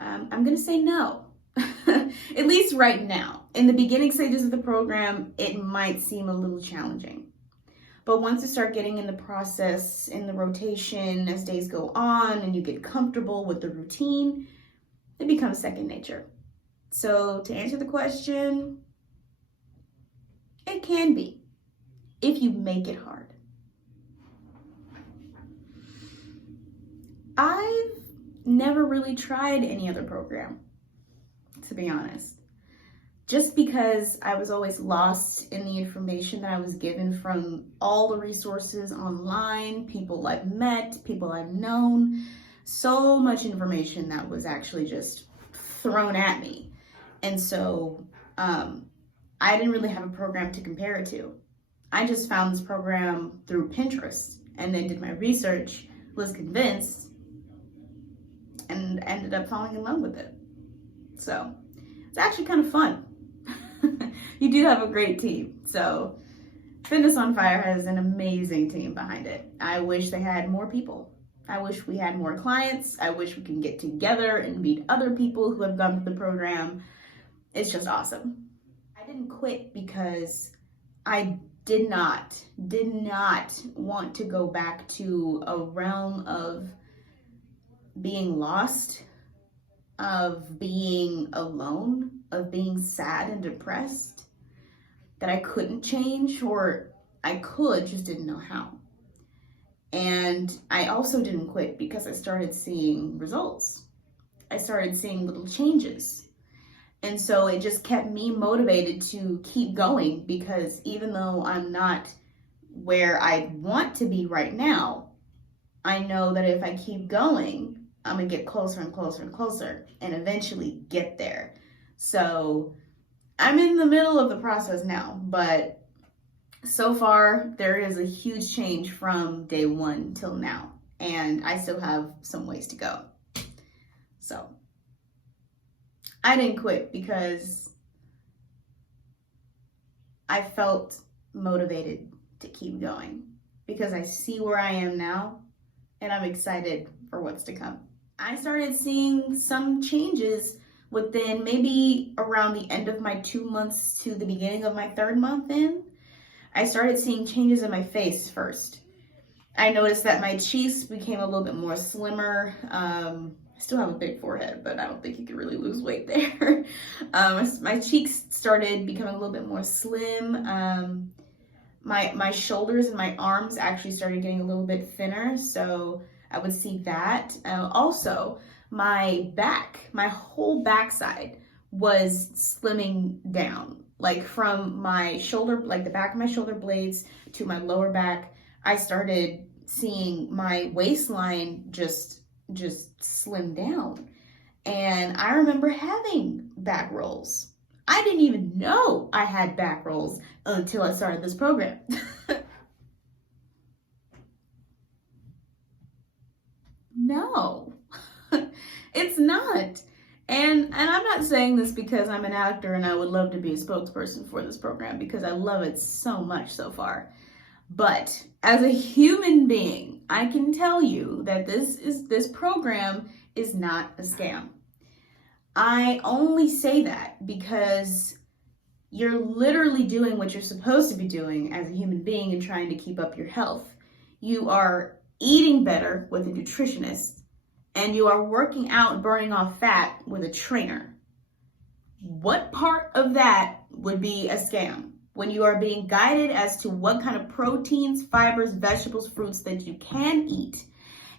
I'm going to say no, at least right now. In the beginning stages of the program, it might seem a little challenging. But once you start getting in the process, in the rotation, as days go on and you get comfortable with the routine, it becomes second nature. So to answer the question, it can be, if you make it hard. I've never really tried any other program, to be honest. Just because I was always lost in the information that I was given from all the resources online, people I've met, people I've known, so much information that was actually just thrown at me. And so I didn't really have a program to compare it to. I just found this program through Pinterest and then did my research, was convinced, and ended up falling in love with it. So it's actually kind of fun. You do have a great team. So Fitness on Fire has an amazing team behind it. I wish they had more people. I wish we had more clients. I wish we can get together and meet other people who have gone through the program. It's just awesome. I didn't quit because I did not want to go back to a realm of being lost, of being alone, of being sad and depressed, that I couldn't change, or I could, just didn't know how. And I also didn't quit because I started seeing results. I started seeing little changes. And so it just kept me motivated to keep going, because even though I'm not where I want to be right now, I know that if I keep going, I'm gonna get closer and closer and closer and eventually get there. So I'm in the middle of the process now, but so far there is a huge change from day one till now, and I still have some ways to go. So I didn't quit because I felt motivated to keep going, because I see where I am now and I'm excited for what's to come. I started seeing some changes within maybe around the end of my 2 months to the beginning of my 3rd month in. I started seeing changes in my face first. I noticed that my cheeks became a little bit more slimmer. I still have a big forehead, but I don't think you can really lose weight there. My cheeks started becoming a little bit more slim. My shoulders and my arms actually started getting a little bit thinner, so I would see that. Also, my back, my whole backside was slimming down. Like from my shoulder, like the back of my shoulder blades to my lower back, I started seeing my waistline just slim down. And I remember having back rolls. I didn't even know I had back rolls until I started this program. No, it's not. And I'm not saying this because I'm an actor and I would love to be a spokesperson for this program, because I love it so much so far. But as a human being, I can tell you that this program is not a scam. I only say that because you're literally doing what you're supposed to be doing as a human being and trying to keep up your health. You are eating better with a nutritionist, and you are working out and burning off fat with a trainer. What part of that would be a scam? When you are being guided as to what kind of proteins, fibers, vegetables, fruits that you can eat,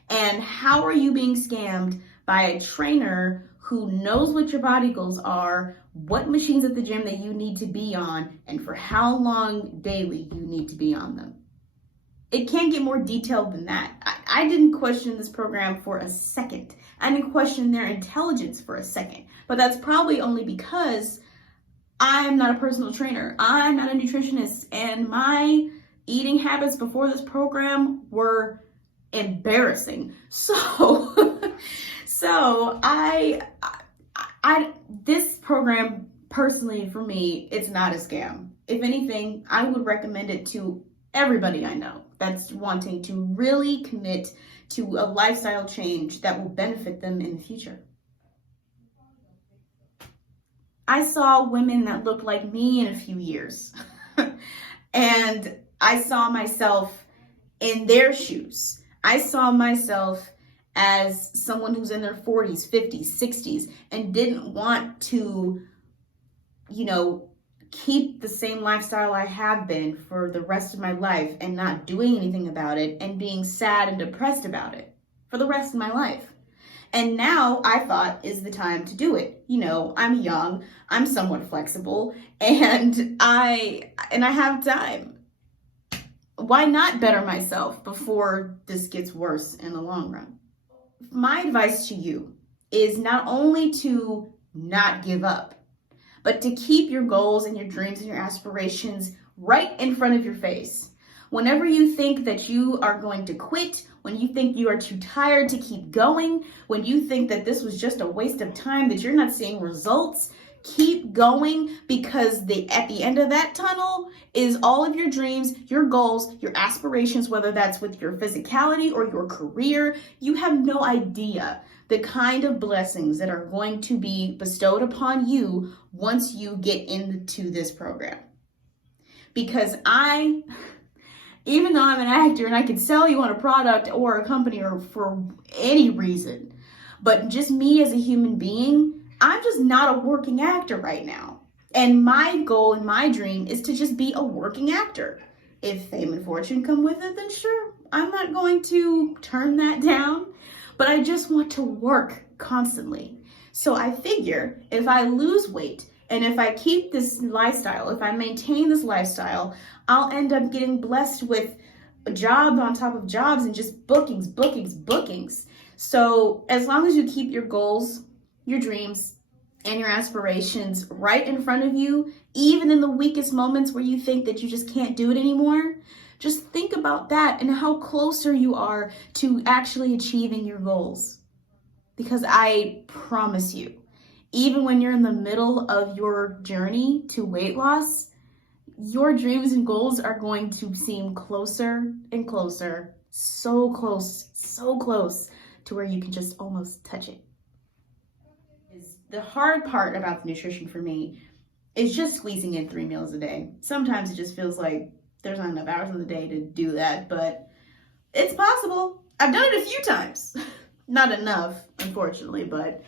and how are you being scammed by a trainer who knows what your body goals are, what machines at the gym that you need to be on, and for how long daily you need to be on them. It can't get more detailed than that. I didn't question this program for a second. I didn't question their intelligence for a second. But that's probably only because I'm not a personal trainer. I'm not a nutritionist. And my eating habits before this program were embarrassing. So this program, personally for me, it's not a scam. If anything, I would recommend it to everybody I know that's wanting to really commit to a lifestyle change that will benefit them in the future. I saw women that looked like me in a few years. And I saw myself in their shoes. I saw myself as someone who's in their 40s, 50s, 60s, and didn't want to, keep the same lifestyle I have been for the rest of my life and not doing anything about it and being sad and depressed about it for the rest of my life. And now I thought is the time to do it. I'm young, I'm somewhat flexible, and I have time. Why not better myself before this gets worse in the long run? My advice to you is not only to not give up, but to keep your goals and your dreams and your aspirations right in front of your face. Whenever you think that you are going to quit, when you think you are too tired to keep going, when you think that this was just a waste of time, that you're not seeing results, keep going, because at the end of that tunnel is all of your dreams, your goals, your aspirations, whether that's with your physicality or your career. You have no idea the kind of blessings that are going to be bestowed upon you once you get into this program. Because even though I'm an actor and I could sell you on a product or a company or for any reason, but just me as a human being, I'm just not a working actor right now. And my goal and my dream is to just be a working actor. If fame and fortune come with it, then sure, I'm not going to turn that down, but I just want to work constantly. So I figure if I lose weight and if I keep this lifestyle, if I maintain this lifestyle, I'll end up getting blessed with a job on top of jobs and just bookings, bookings, bookings. So as long as you keep your goals, your dreams, and your aspirations right in front of you, even in the weakest moments where you think that you just can't do it anymore, just think about that and how closer you are to actually achieving your goals. Because I promise you, even when you're in the middle of your journey to weight loss, your dreams and goals are going to seem closer and closer, so close to where you can just almost touch it. The hard part about the nutrition for me is just squeezing in 3 meals a day. Sometimes it just feels like there's not enough hours in the day to do that, but it's possible. I've done it a few times. Not enough, unfortunately, but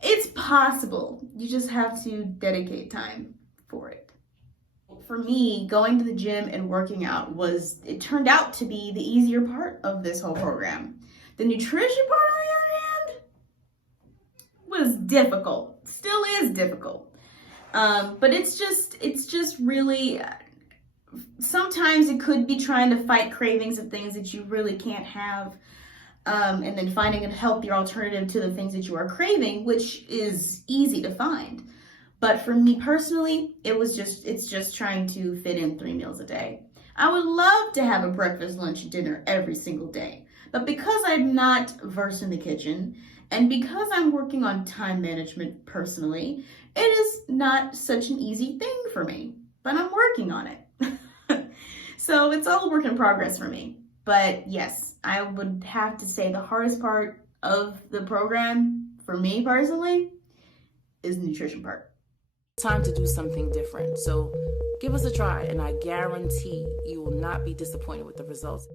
it's possible. You just have to dedicate time for it. For me, going to the gym and working out it turned out to be the easier part of this whole program. The nutrition part, on the other hand, was difficult. Still is difficult. But it's just really, sometimes it could be trying to fight cravings of things that you really can't have. And then finding a healthier alternative to the things that you are craving, which is easy to find. But for me personally, it's just trying to fit in 3 meals a day. I would love to have a breakfast, lunch, and dinner every single day. But because I'm not versed in the kitchen, and because I'm working on time management personally, it is not such an easy thing for me. But I'm working on it. So it's all a work in progress for me. But yes, I would have to say the hardest part of the program, for me personally, is the nutrition part. Time to do something different. So give us a try, and I guarantee you will not be disappointed with the results.